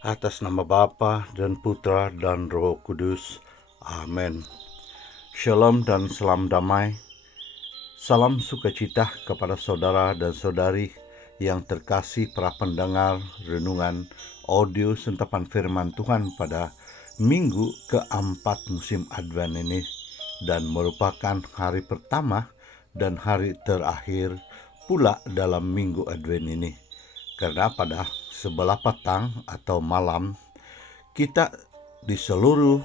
Atas nama Bapa dan Putra dan Roh Kudus. Amin. Shalom dan salam damai. Salam sukacita kepada saudara dan saudari yang terkasih para pendengar renungan audio sentapan firman Tuhan pada minggu keempat musim Advent ini, dan merupakan hari pertama dan hari terakhir pula dalam minggu Advent ini. Karena pada sebelah petang atau malam kita seluruh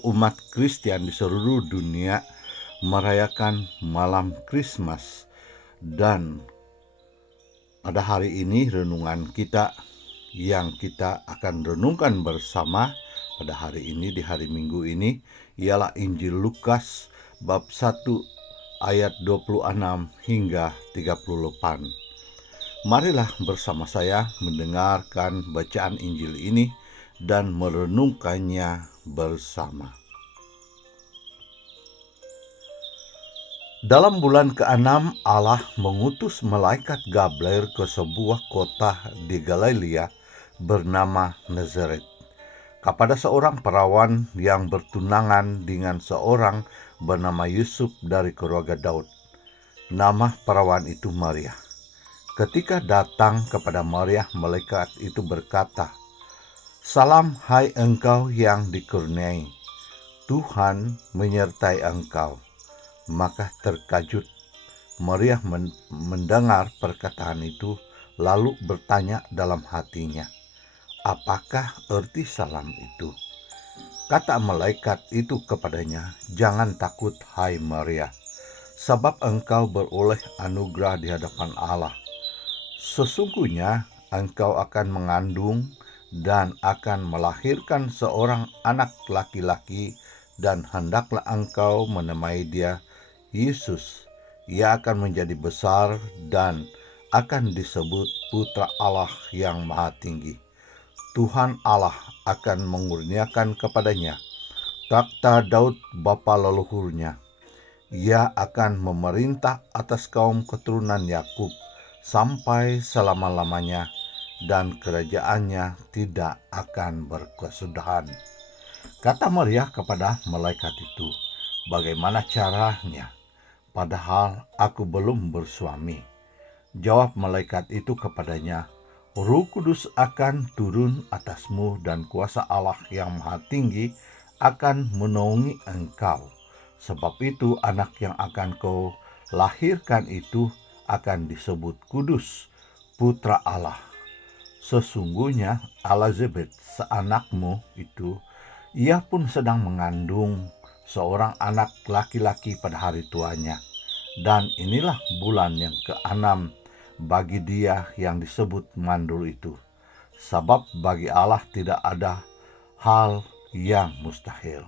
umat Kristen di seluruh dunia merayakan malam Krismas. Dan pada hari ini renungan kita yang kita akan renungkan bersama pada hari ini, di hari Minggu ini, ialah Injil Lukas bab 1 ayat 26 hingga 38. Marilah bersama saya mendengarkan bacaan Injil ini dan merenungkannya bersama. Dalam bulan ke-6, Allah mengutus malaikat Gabriel ke sebuah kota di Galilea bernama Nazaret, kepada seorang perawan yang bertunangan dengan seorang bernama Yusuf dari keluarga Daud. Nama perawan itu Maria. Ketika datang kepada Maria, malaikat itu berkata, "Salam, hai engkau yang dikurniai, Tuhan menyertai engkau." Maka terkejut Maria mendengar perkataan itu, lalu bertanya dalam hatinya, "Apakah arti salam itu?" Kata malaikat itu kepadanya, "Jangan takut, hai Maria, sebab engkau beroleh anugerah di hadapan Allah. Sesungguhnya engkau akan mengandung dan akan melahirkan seorang anak laki-laki, dan hendaklah engkau menamai dia Yesus. Ia akan menjadi besar dan akan disebut Putra Allah yang Maha Tinggi. Tuhan Allah akan mengurniakan kepadanya takhta Daud bapa leluhurnya. Ia akan memerintah atas kaum keturunan Yakub sampai selama-lamanya, dan kerajaannya tidak akan berkesudahan." Kata Maria kepada malaikat itu, "Bagaimana caranya? Padahal aku belum bersuami." Jawab malaikat itu kepadanya, "Roh Kudus akan turun atasmu, dan kuasa Allah yang Maha Tinggi akan menaungi engkau. Sebab itu anak yang akan kau lahirkan itu akan disebut kudus, Putra Allah. Sesungguhnya Elizabeth, seanakmu itu, ia pun sedang mengandung seorang anak laki-laki pada hari tuanya. Dan inilah bulan yang ke-6 bagi dia yang disebut mandul itu. Sebab bagi Allah tidak ada hal yang mustahil."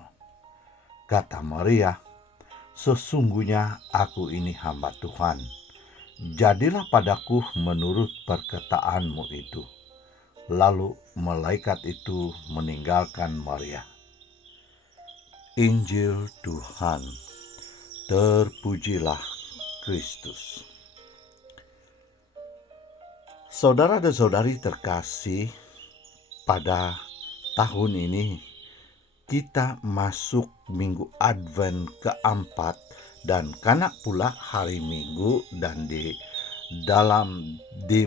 Kata Maria, "Sesungguhnya aku ini hamba Tuhan. Jadilah padaku menurut perkataanmu itu." Lalu malaikat itu meninggalkan Maria. Injil Tuhan. Terpujilah Kristus. Saudara dan saudari terkasih, pada tahun ini kita masuk minggu Advent keempat, dan karena pula hari Minggu, dan di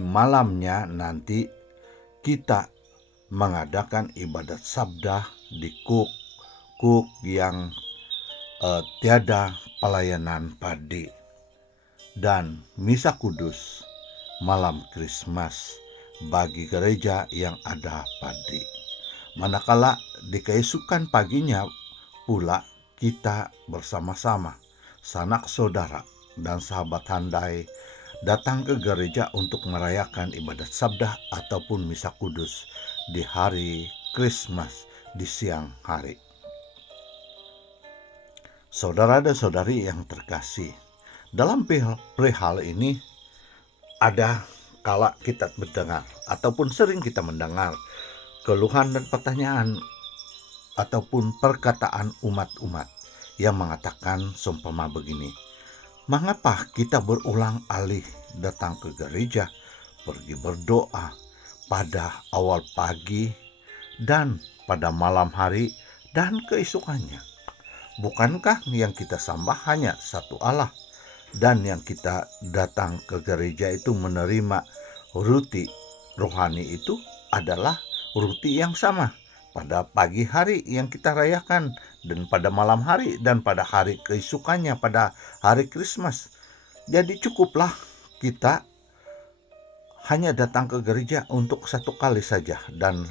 malamnya nanti kita mengadakan ibadat sabda di kuk yang tiada pelayanan padi, dan misa kudus malam Krismas bagi gereja yang ada padi. Manakala di keesokan paginya pula kita bersama-sama, sanak saudara dan sahabat handai, datang ke gereja untuk merayakan ibadat sabda ataupun misa kudus di hari Krismas di siang hari. Saudara dan saudari yang terkasih, dalam perihal ini ada kala kita mendengar ataupun sering kita mendengar keluhan dan pertanyaan ataupun perkataan umat-umat yang mengatakan seumpama begini, "Mengapa kita berulang alih datang ke gereja, pergi berdoa, pada awal pagi dan pada malam hari dan keesokannya. Bukankah yang kita sembah hanya satu Allah? Dan yang kita datang ke gereja itu menerima ruti rohani itu adalah ruti yang sama pada pagi hari yang kita rayakan, dan pada malam hari, dan pada hari keesokannya pada hari Krismas. Jadi cukuplah kita hanya datang ke gereja untuk satu kali saja, dan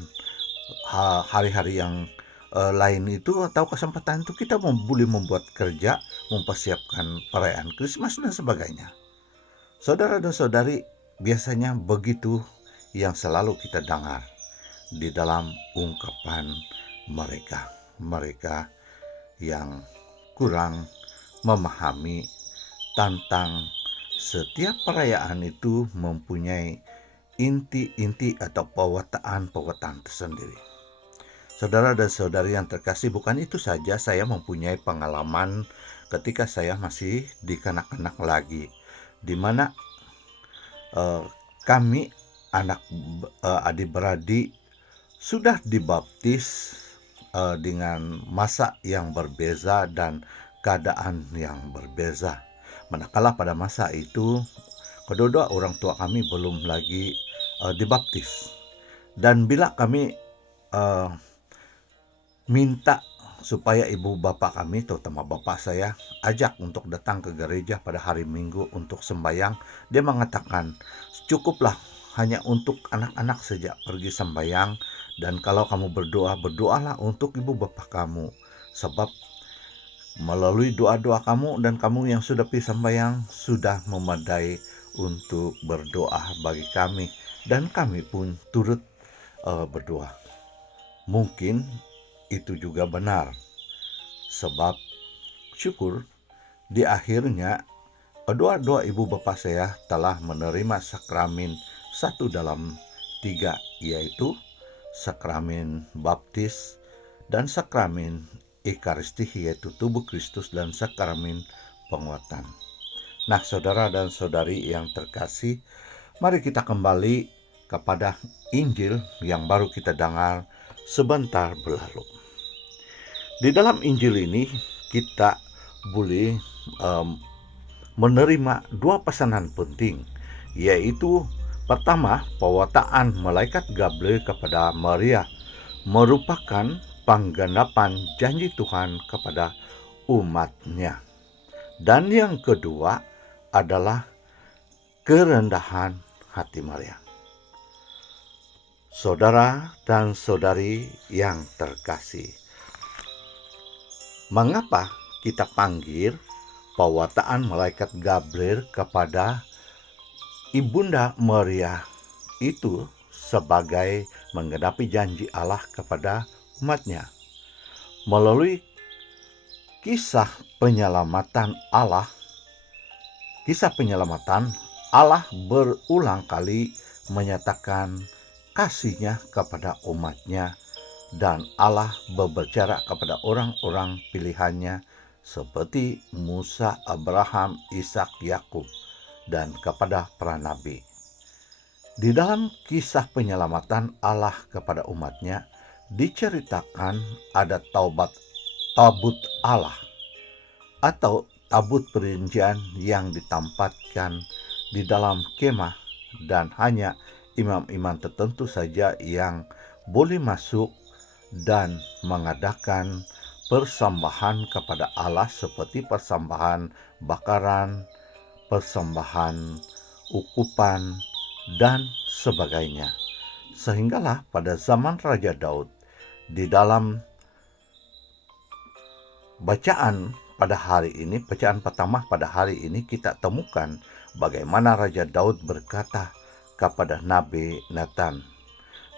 hari-hari yang lain itu atau kesempatan itu kita boleh membuat kerja, mempersiapkan perayaan Krismas dan sebagainya. Saudara dan saudari, biasanya begitu yang selalu kita dengar di dalam ungkapan mereka yang kurang memahami tentang setiap perayaan itu mempunyai inti-inti atau pewataan tersendiri. Saudara dan saudari yang terkasih, bukan itu saja, saya mempunyai pengalaman ketika saya masih di kanak-kanak lagi, di mana kami adik-beradik sudah dibaptis dengan masa yang berbeza dan keadaan yang berbeza. Manakala pada masa itu kedua orang tua kami belum lagi dibaptis, dan bila kami minta supaya ibu bapak kami, terutama bapak saya, ajak untuk datang ke gereja pada hari Minggu untuk sembahyang, dia mengatakan, cukuplah hanya untuk anak-anak saja pergi sembahyang, dan kalau kamu berdoa, berdoalah untuk ibu bapak kamu, sebab melalui doa-doa kamu dan kamu yang sudah pergi sembahyang sudah memadai untuk berdoa bagi kami, dan kami pun turut berdoa. Mungkin itu juga benar, sebab syukur di akhirnya kedua-dua ibu bapak saya telah menerima sakramen satu dalam tiga, yaitu sakramen baptis dan sakramen Ekaristi, yaitu tubuh Kristus, dan sakramen penguatan. Nah, saudara dan saudari yang terkasih, mari kita kembali kepada Injil yang baru kita dengar sebentar berlalu. Di dalam Injil ini kita boleh menerima dua pesanan penting, yaitu pertama, pewataan malaikat Gabriel kepada Maria merupakan penggenapan janji Tuhan kepada umatnya. Dan yang kedua adalah kerendahan hati Maria. Saudara dan saudari yang terkasih, mengapa kita panggil pewataan malaikat Gabriel kepada Ibunda Maria itu sebagai menggenapi janji Allah kepada umatnya? Melalui kisah penyelamatan Allah berulang kali menyatakan kasih-Nya kepada umatnya, dan Allah berbicara kepada orang-orang pilihannya seperti Musa, Abraham, Ishak, Yakub, dan kepada para nabi. Di dalam kisah penyelamatan Allah kepada umatnya diceritakan ada tabut Allah atau tabut perjanjian yang ditempatkan di dalam kemah, dan hanya imam-imam tertentu saja yang boleh masuk dan mengadakan persembahan kepada Allah seperti persembahan bakaran, persembahan ukupan, dan sebagainya. Sehinggalah pada zaman Raja Daud, di dalam bacaan pertama pada hari ini kita temukan bagaimana Raja Daud berkata kepada Nabi Nathan,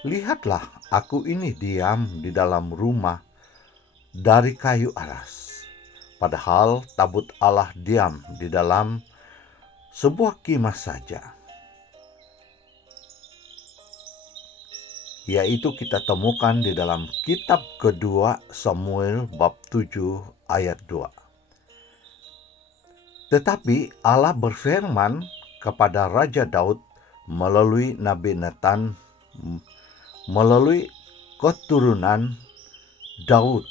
"Lihatlah, aku ini diam di dalam rumah dari kayu aras." Padahal tabut Allah diam di dalam sebuah kemah saja. Yaitu kita temukan di dalam kitab kedua Samuel bab 7 ayat 2. Tetapi Allah berfirman kepada Raja Daud melalui Nabi Nathan melalui keturunan Daud,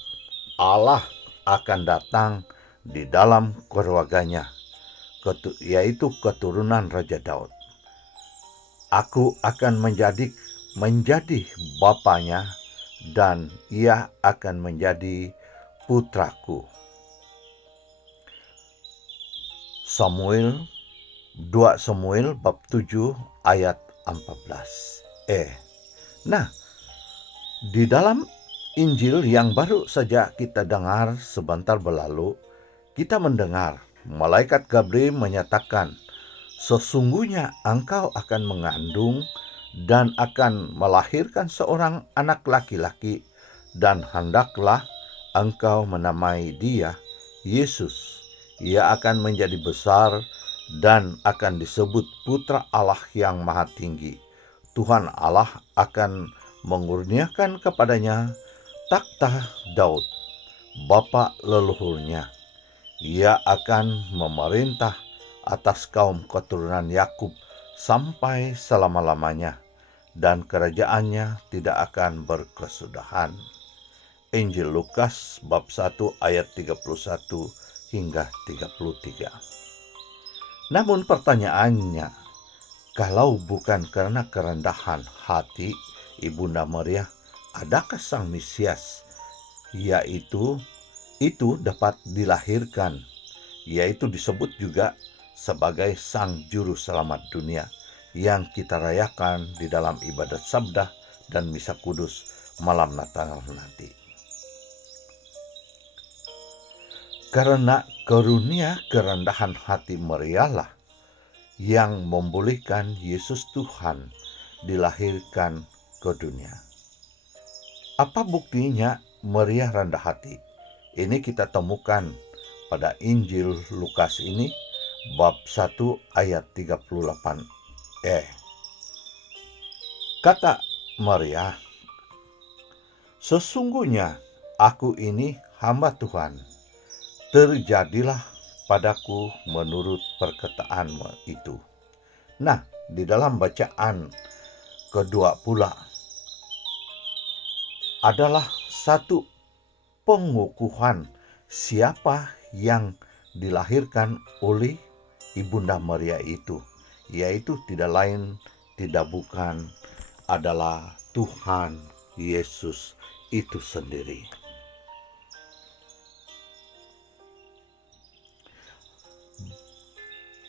Allah akan datang di dalam keluarganya, yaitu keturunan Raja Daud. Aku akan menjadi bapanya, dan ia akan menjadi putraku. Samuel 2 Samuel bab 7 ayat 14. Nah, di dalam Injil yang baru saja kita dengar sebentar berlalu, kita mendengar malaikat Gabriel menyatakan, sesungguhnya engkau akan mengandung dan akan melahirkan seorang anak laki-laki, dan hendaklah engkau menamai dia Yesus. Ia akan menjadi besar dan akan disebut Putra Allah yang Maha Tinggi. Tuhan Allah akan mengurniakan kepadanya takhta Daud, bapa leluhurnya. Ia akan memerintah atas kaum keturunan Yakub sampai selama-lamanya, dan kerajaannya tidak akan berkesudahan. Injil Lukas bab 1 ayat 31 hingga 33. Namun pertanyaannya, kalau bukan karena kerendahan hati Ibunda Maria, adakah Sang Mesias yaitu dapat dilahirkan, yaitu disebut juga sebagai Sang Juru Selamat dunia yang kita rayakan di dalam ibadat sabda dan misa kudus malam Natal nanti. Karena karunia kerendahan hati Maria lah yang membolehkan Yesus Tuhan dilahirkan ke dunia. Apa buktinya Maria rendah hati? Ini kita temukan pada Injil Lukas ini bab 1 ayat 38. Kata Maria, sesungguhnya aku ini hamba Tuhan, terjadilah padaku menurut perkataanmu itu. Nah, di dalam bacaan kedua pula adalah satu pengukuhan siapa yang dilahirkan oleh Ibunda Maria itu, yaitu tidak lain tidak bukan adalah Tuhan Yesus itu sendiri.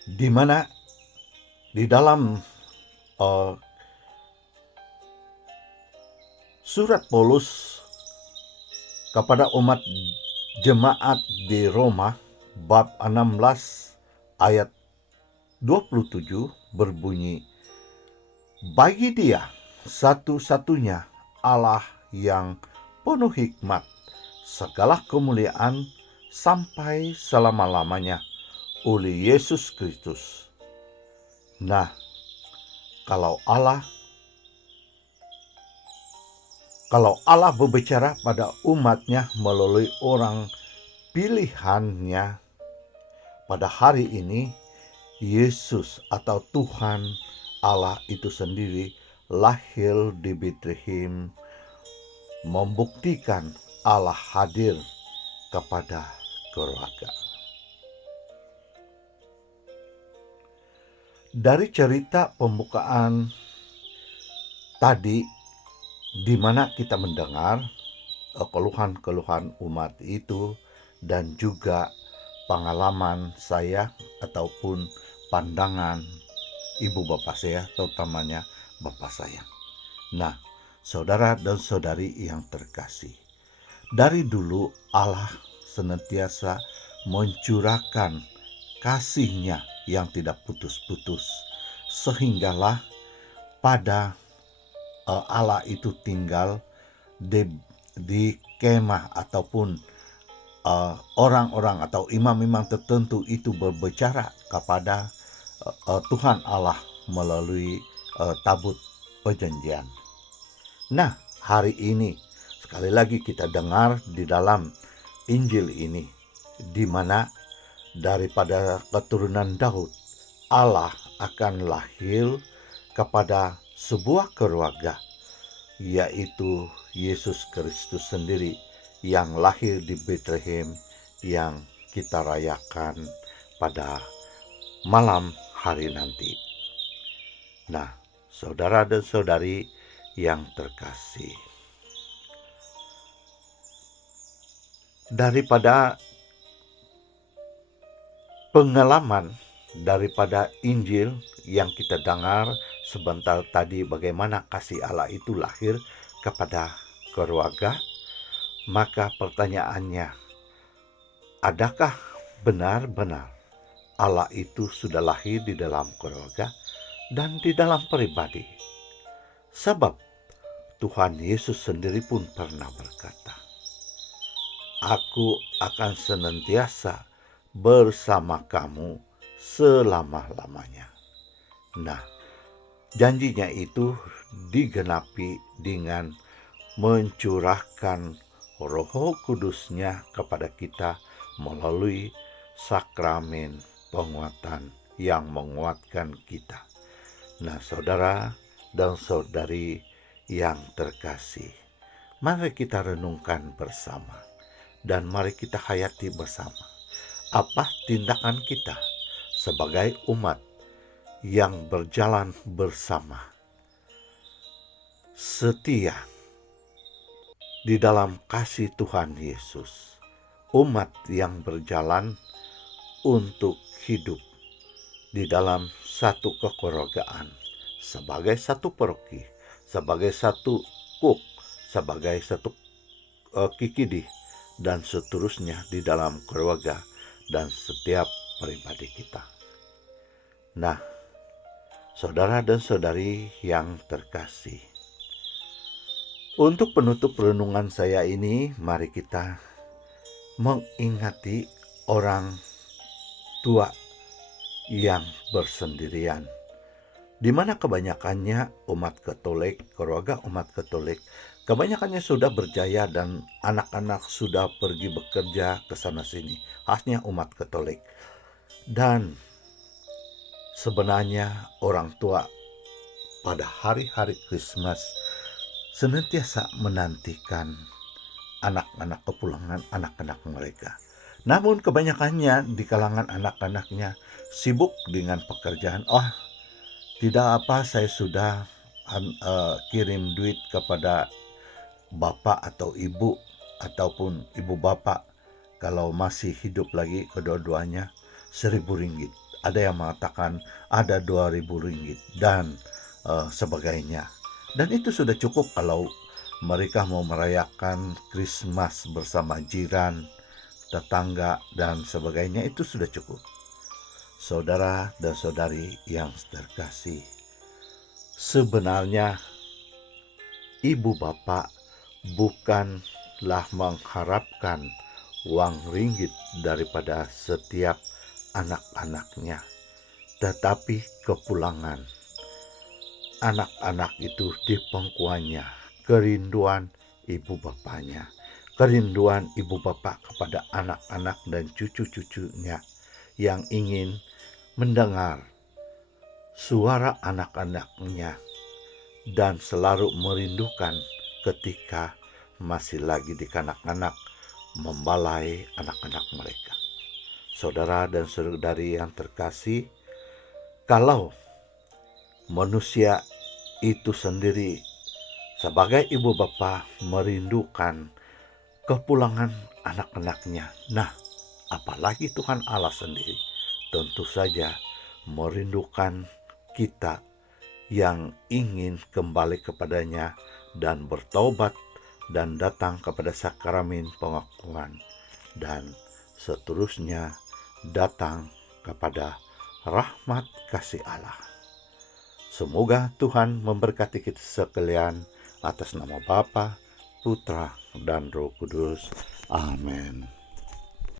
Di mana di dalam surat Paulus kepada umat jemaat di Roma bab 16 ayat 27 berbunyi, bagi Dia satu-satunya Allah yang penuh hikmat, segala kemuliaan sampai selama-lamanya oleh Yesus Kristus. Nah, kalau Allah berbicara pada umatnya melalui orang pilihannya, pada hari ini Yesus atau Tuhan Allah itu sendiri lahir di Betlehem, membuktikan Allah hadir kepada keluarga. Dari cerita pembukaan tadi, di mana kita mendengar keluhan-keluhan umat itu dan juga pengalaman saya ataupun pandangan ibu bapak saya, terutamanya bapak saya. Nah, saudara dan saudari yang terkasih, dari dulu Allah senantiasa mencurahkan kasih-Nya yang tidak putus-putus, sehinggalah pada Allah itu tinggal di kemah ataupun orang-orang atau imam-imam tertentu itu berbicara kepada Tuhan Allah melalui tabut perjanjian. Nah, hari ini sekali lagi kita dengar di dalam Injil ini, di mana daripada keturunan Daud, Allah akan lahir kepada sebuah keluarga, yaitu Yesus Kristus sendiri yang lahir di Bethlehem yang kita rayakan pada malam hari nanti. Nah, saudara dan saudari yang terkasih, daripada pengalaman daripada Injil yang kita dengar sebentar tadi, bagaimana kasih Allah itu lahir kepada keluarga, maka pertanyaannya, adakah benar-benar Allah itu sudah lahir di dalam keluarga dan di dalam pribadi? Sebab Tuhan Yesus sendiri pun pernah berkata, "Aku akan senantiasa bersama kamu selama-lamanya." Nah, janjinya itu digenapi dengan mencurahkan Roh Kudus-Nya kepada kita melalui sakramen penguatan yang menguatkan kita. Nah, saudara dan saudari yang terkasih, mari kita renungkan bersama dan mari kita hayati bersama apa tindakan kita sebagai umat yang berjalan bersama, setia di dalam kasih Tuhan Yesus, umat yang berjalan untuk hidup di dalam satu kekeluargaan, sebagai satu paroki, sebagai satu kuk, sebagai satu kikidi, dan seterusnya di dalam keluarga dan setiap pribadi kita. Nah, saudara dan saudari yang terkasih, untuk penutup renungan saya ini, mari kita mengingati orang tua yang bersendirian, di mana kebanyakannya umat Katolik, keluarga umat Katolik, kebanyakannya sudah berjaya dan anak-anak sudah pergi bekerja ke sana sini, khasnya umat Katolik. Dan sebenarnya orang tua pada hari-hari Krismas senantiasa menantikan anak-anak, kepulangan anak-anak mereka. Namun kebanyakannya di kalangan anak-anaknya sibuk dengan pekerjaan. Oh, tidak apa, saya sudah kirim duit kepada bapak atau ibu, ataupun ibu bapak kalau masih hidup lagi kedua-duanya, 1.000 ringgit. Ada yang mengatakan ada 2.000 ringgit dan sebagainya. Dan itu sudah cukup kalau mereka mau merayakan Krismas bersama jiran, tetangga, dan sebagainya, itu sudah cukup. Saudara dan saudari yang terkasih, sebenarnya ibu bapak bukanlah mengharapkan uang ringgit daripada setiap anak-anaknya, tetapi kepulangan anak-anak itu di pangkuannya, kerinduan ibu bapaknya, kerinduan ibu bapak kepada anak-anak dan cucu-cucunya yang ingin mendengar suara anak-anaknya dan selalu merindukan ketika masih lagi di kanak-kanak membalai anak-anak mereka. Saudara dan saudari yang terkasih, kalau manusia itu sendiri sebagai ibu bapa merindukan kepulangan anak-anaknya, nah apalagi Tuhan Allah sendiri tentu saja merindukan kita yang ingin kembali kepadanya dan bertaubat dan datang kepada sakramen pengakuan dan seterusnya datang kepada rahmat kasih Allah. Semoga Tuhan memberkati kita sekalian atas nama Bapa, Putra, dan Roh Kudus. Amin.